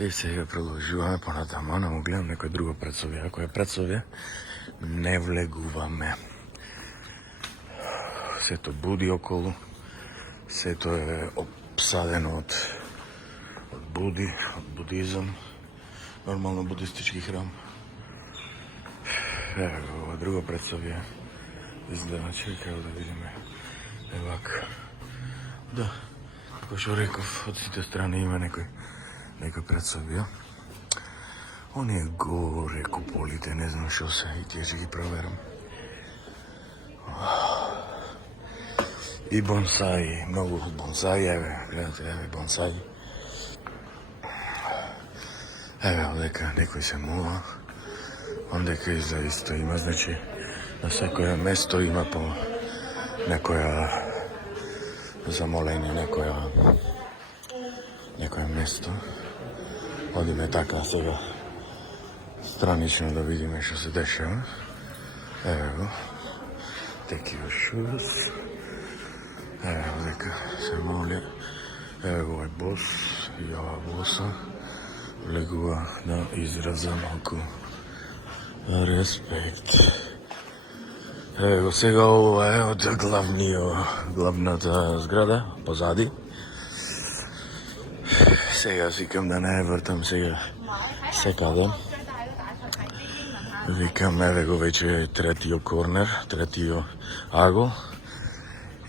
И сега продолжуваме понатаму, но му гледам некој друго предсовје. Ако е предсовје, не влегуваме. Сето буди околу, сето е обсадено од буди, од будизам, нормално будистички храм. Ево го, ова друго предсовје. Изгледа, чекај да видиме. Евак. Да, како што реков, од сите страни има некој предсовје. Оние горе куполите, не знам што се, и тие ќе ги проверам. И бонсаи, многу бонсаи, еве, гледате, еве бонсаи. Еве, одека некој се мува, ондека изгледа исто има, значи, на секоја место има по некоја замоление, некоја место. Одиме така сега странично да видиме што се дешава. Еве го. Take your shoes. Еве дека се моли. Еве го е бос и ова боса влегува на израза малку респект. Еве го сега ова е од главната зграда позади. Сега викам да не вртам сега секаде. Викам, еве го веќе третиот корнер, третиот агол.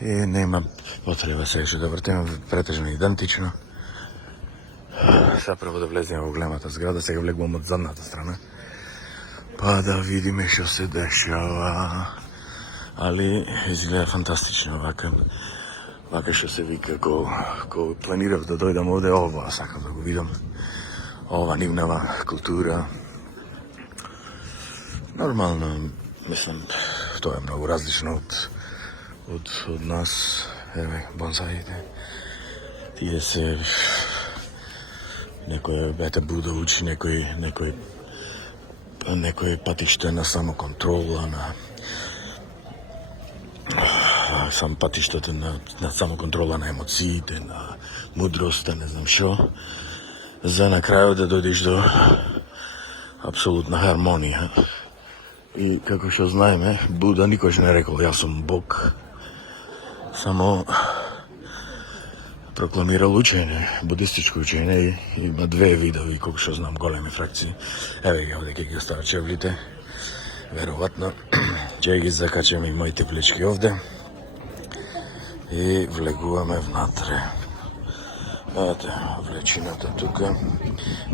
И нема потреба сега што да вртам, претежно идентично. Заправо да влеземе во големата зграда, сега влегувам од задната страна. Па да видиме што се дешава. Али изгледа фантастично вака што се вика, кога планирав да дојдам овде, ова сакам да го видам. Ова нивнава култура. Нормално, мислам, тоа е многу различно од нас. Еве, бонсаите. Тие се некој бета Буда учи, некој патиште на самоконтрола, на сам патиштето на самоконтрола на емоциите, на мудроста, не знам што, за на крајот да дојдеш до апсолутна хармонија. И како што знаеме, Буда никош не рекол јас сум Бог, само прокламирал учење, будистичко учење, и има две видови, колку што знам, големи фракции. Еве ги овде ќе ги остават чевлите, веројатно ќе ги закачам и моите плечки овде и влегуваме внатре. Ете, влечината тука.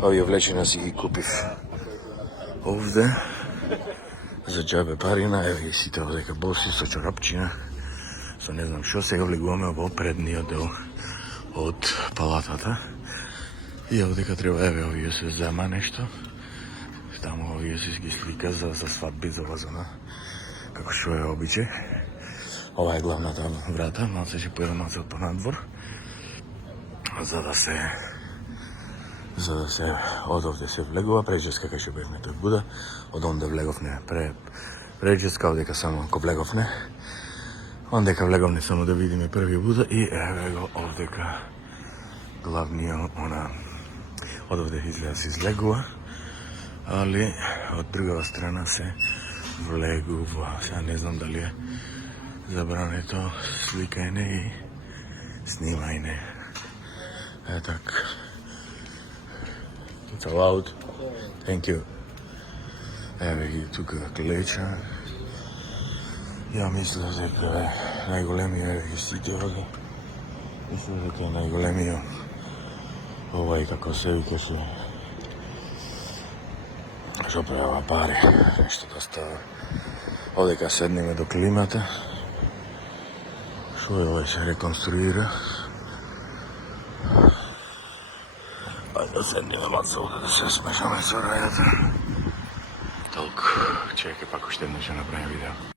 Овие влечина си ги купив овде за џабе парина. Еве ги сите овдека боси со чорапчина, со не знам што. Сега влегуваме во предниот дел од палатата. И овдека треба, еве, овие се зема нешто. Таму овие се ги слика за свадби, за лазана, како што е обичај. Ова е главната врата, малце ќе појдам малце од понадвор, за да се од овде се влегува. Преđеска кај што бевме тој Буда, од онде влеговне преđеска, одека само ко влеговне. Ондека влеговне само да видиме првиот Буда и еве го овдека главниот од овде изгледа се излегува. Али од другава страна се влегува. Сега не знам дали е забрането сликање и снимање. Е така. It's allowed. Thank you. Еве ги тука клеча. Ја мислам дека е најголемиот, еве ги сите овде. Мислам дека е најголемиот. Ова и како се викаше, што преава пари, нешто да става. Овдека седнеме до климата. Што е овој се реконструира. Ајде да седнеме малце овде да се смешаме со рајата. Толку, чекај пак уште едно ќе направим видео.